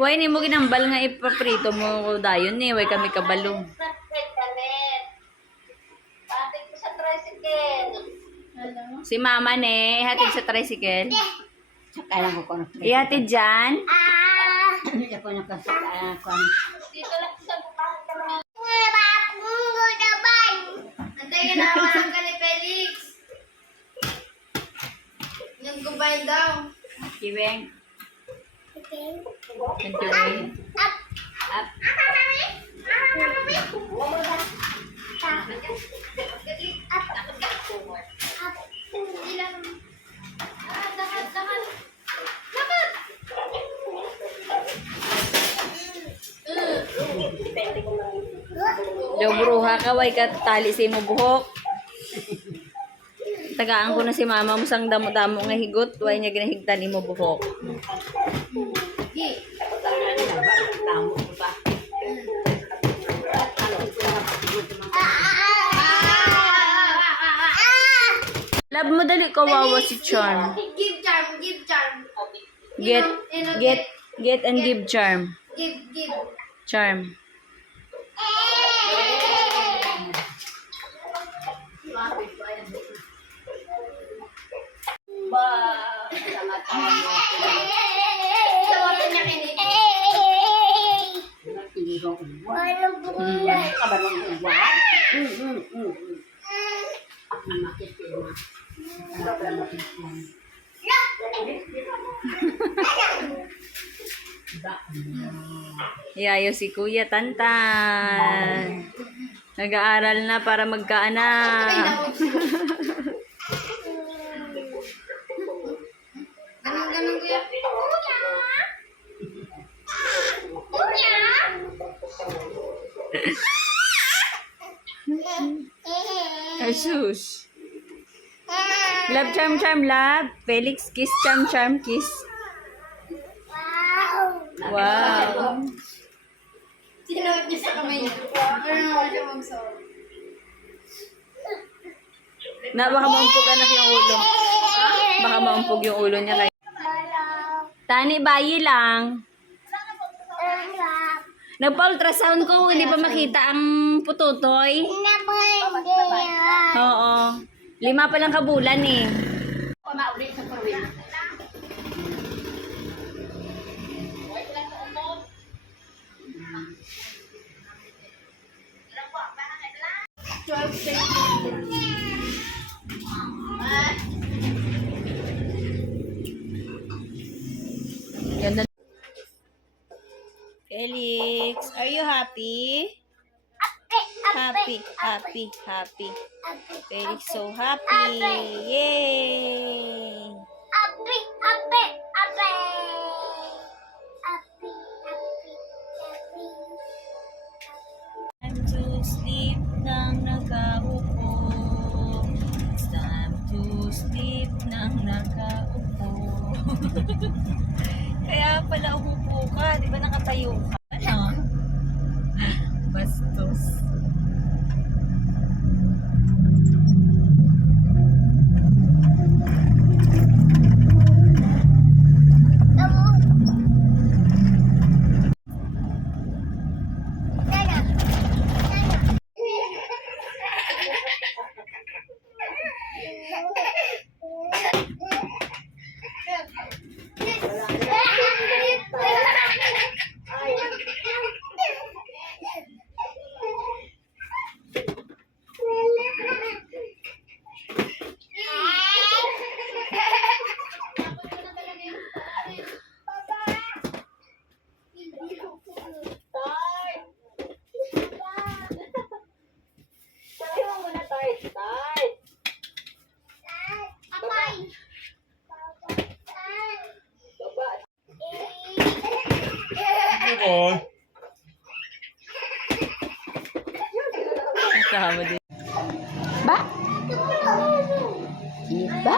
Why ni mo ginambal nga ipaprito mo dayon ni way kami kabalo. Hatid ko sa tricycle. Si mama ne, hatid sa tricycle. Sakalan ko kono. Ihatid dyan. Hindi ako nakasakalan ko. Dito lang sa bukas kami. Antayin na naman ka ni Felix. Yung kumbay daw. Kiweng. Enjoy. Up. Daw bruha ka, way ka tali sa imo buhok. Tagaan ko na si mama mo sang damo-damo nga higot, way niya ginahigtan imo buhok. Tamo ko pa. Love mo dali kawawa si Charm. Give charm, give charm. Get and give Charm. Give. Charm. Sawatin niya kinig. Kabarong uwan. Makit ko. Yayo si Kuya Tantan. Nag-aaral na para magkaanak. Ganun kuya. Kuya. Jesus. Love, Charm, love. Felix, kiss, Charm, kiss. Wow. Sinuot niya sa kamay niya. Ano naman siya mag-sorry? Baka maumpog anak yung ulo. Baka maumpog yung ulo niya kay. Tani, bayi lang. Nagpa-ultrasound ko, hindi pa makita ang pututoy. Oo. 5 pa lang kabulan eh. Mauli sa pawin. Ganda. Felix, are you happy? Happy. Felix so happy. Yay! Time to sleep nang nakaupo. It's time to sleep nang nakaupo. Kaya pala umupo ka, di ba nakatayo ka? Ano? Bastos. Tama din. Ba? Ba?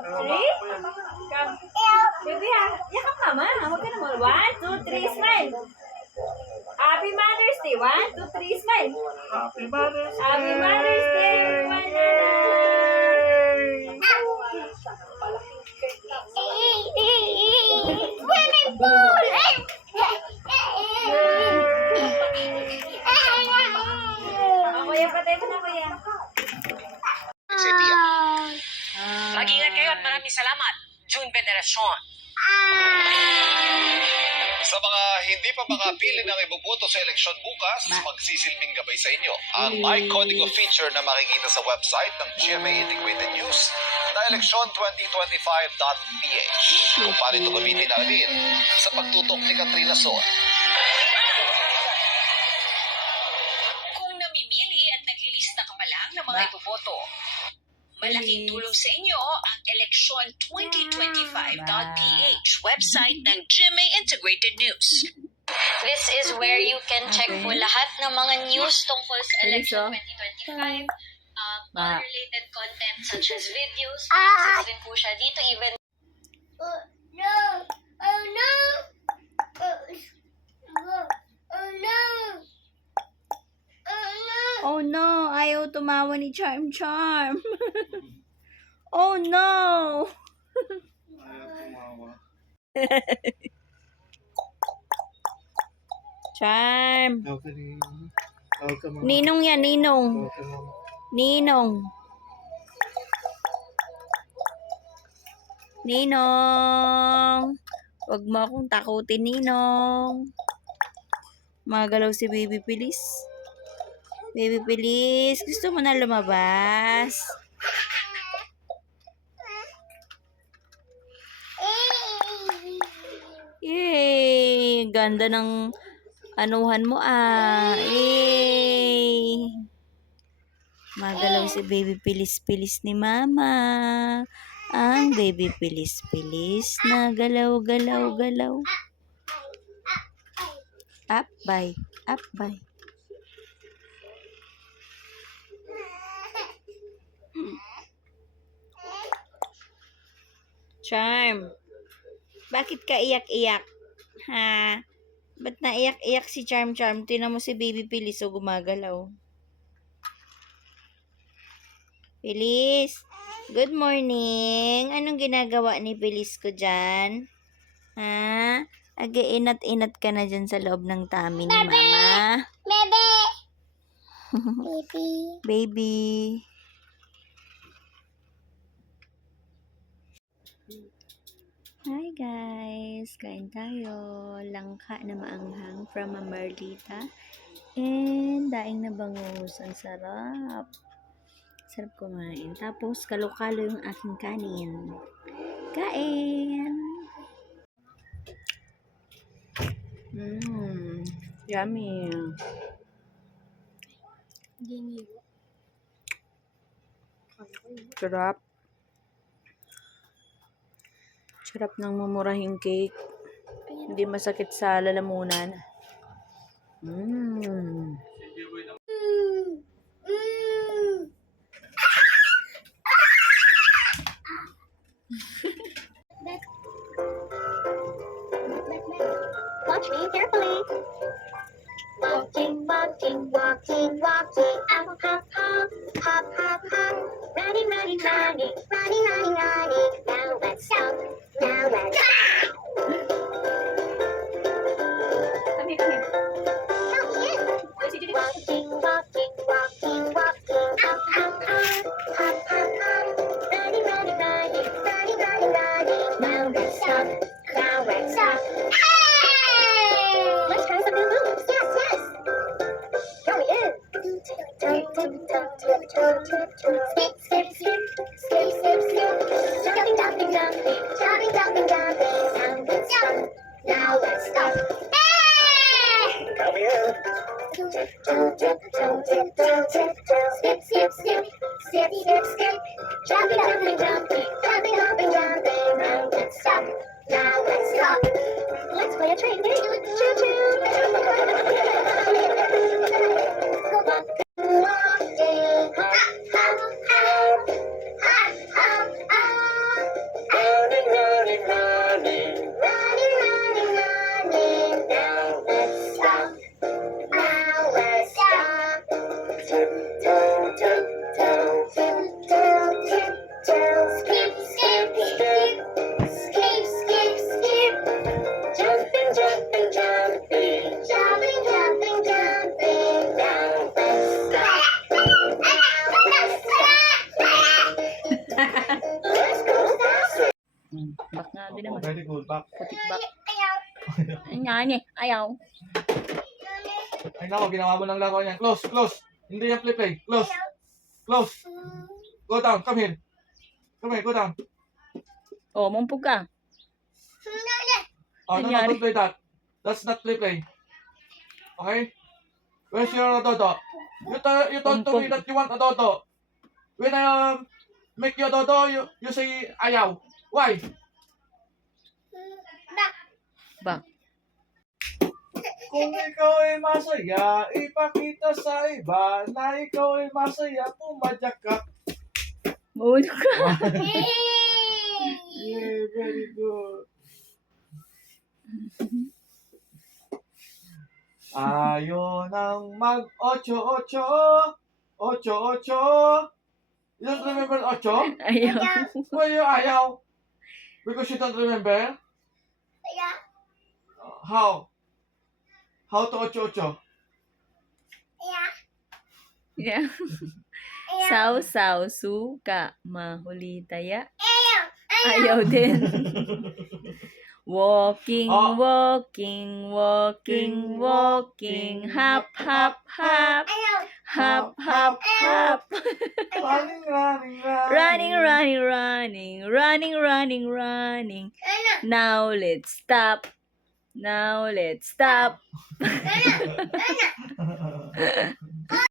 Three? Come. Baby, ha? Yakap mama. Huwag ka naman. 1, 2, 3, smile. Happy Mother's Day. 1, 2, 3, smile. Happy Mother's Day! Happy Mother's Day, everyone. Swimming pool! Kuya, patay mo na, kuya. Mag-ingat kayo at maraming salamat. June Veneracion. Sa mga hindi pa makapili ng iboboto sa eleksyon bukas, magsisilbing gabay sa inyo ang My Código feature na makikita sa website ng GMA Integrated News na election2025.ph kung paano ito gamitin alin sa pagtutok ni Katrina Son. Kung namimili at naglilista ka pa lang ng mga iboboto, malaking tulong sa inyo ang election2025.ph website ng GMA Integrated News. This is where you can check po lahat ng mga news tungkol sa election 2025, all related content such as videos, access din po siya dito, even Oh no! Oh no! Oh no! Oh no! Oh no, ayaw tumawa ni Charm Charm. Oh no. Charm. Ninong yan, Ninong. Ninong. Ninong. Huwag mo akong takutin, Ninong. Magalaw si Baby Pilis. Baby Pilis, gusto mo na lumabas? Yay! Ganda ng anuhan mo ah. Yay! Magalaw si Baby Pilis-Pilis ni Mama. Ang Baby Pilis-Pilis na galaw-galaw-galaw. Up, bye. Up, bye. Charm. Bakit ka iyak-iyak? Ha? Ba't naiyak-iyak si Charm Charm? Tingnan mo si Baby Pilis o gumagalaw. Pilis, good morning. Anong ginagawa ni Pilis ko dyan? Ha? Ag-inat-inat ka na dyan sa loob ng tummy ni Mama. Bebe! Baby. Baby. Hi guys! Kain tayo. Langka na maanghang from Mamarlita. And daing na bangus. Ang sarap. Sarap kumain. Tapos kalo-kalo yung aking kanin. Kain! Yummy. Sarap. Sarap ng mumurahing cake. Hindi masakit sa lalamunan. Watch me carefully. Walking, walking, walking, walking. Apple hop, hop, hop, hop, hop. Running, running, running, running, running, running. Now let's stop. Now let's stop. Walking, walking, walking, walking. Hop, hop, hop, hop, hop, hop. Running, running, running, running, running, running. Now let's stop. Now let's stop. Let's try some new moves. Yes, yes. Going in. Skip, skip, skip, skip, skip, skip. Jumping, jumping, jumping, jumping, jumping, jumping. Now let's stop. Now let's stop. Coming in. Skip, skip, skip, skip, skip, skip. Jumping, jumping, jumping, jumping, jumping, jumping. Now let's stop. Now let's stop. Let's play a train game. Choo choo. Walking, hop, hop, hop, hop, hop, hop. Sabi Opo, naman. very good. Back. Putik back. Ayaw. Ayaw. Ay nako, ginawa mo ng laro niyan. Close, close. Hindi yan play. Close. Close. Go down, come here. Come here, go down. Oh, mumpog ka. Oh, no, Nangyari. don't play that. That's not play. Okay? Where's your dodo? You told to me that you want a dodo. When I make you a dodo, you say ayaw. Why? Back. Kung ikaw ay masaya, ipakita sa iba na ikaw ay masaya, pumadyak ka. Mahulog ka. Yeah, very good. Ayaw nang mag-ocho-ocho. Ocho-ocho. You don't remember ocho? Ayaw. Why you ayaw? Because you don't remember? How? How to ocho-ocho? Yeah. Saw, suka, mahuli, taya. Ayaw din. Walking, Oh. walking, walking, walking. Hop, hop, hop. Hop, hop, hop. Running, running, Running, running, running. Running, running, running. Now let's stop. Now let's stop.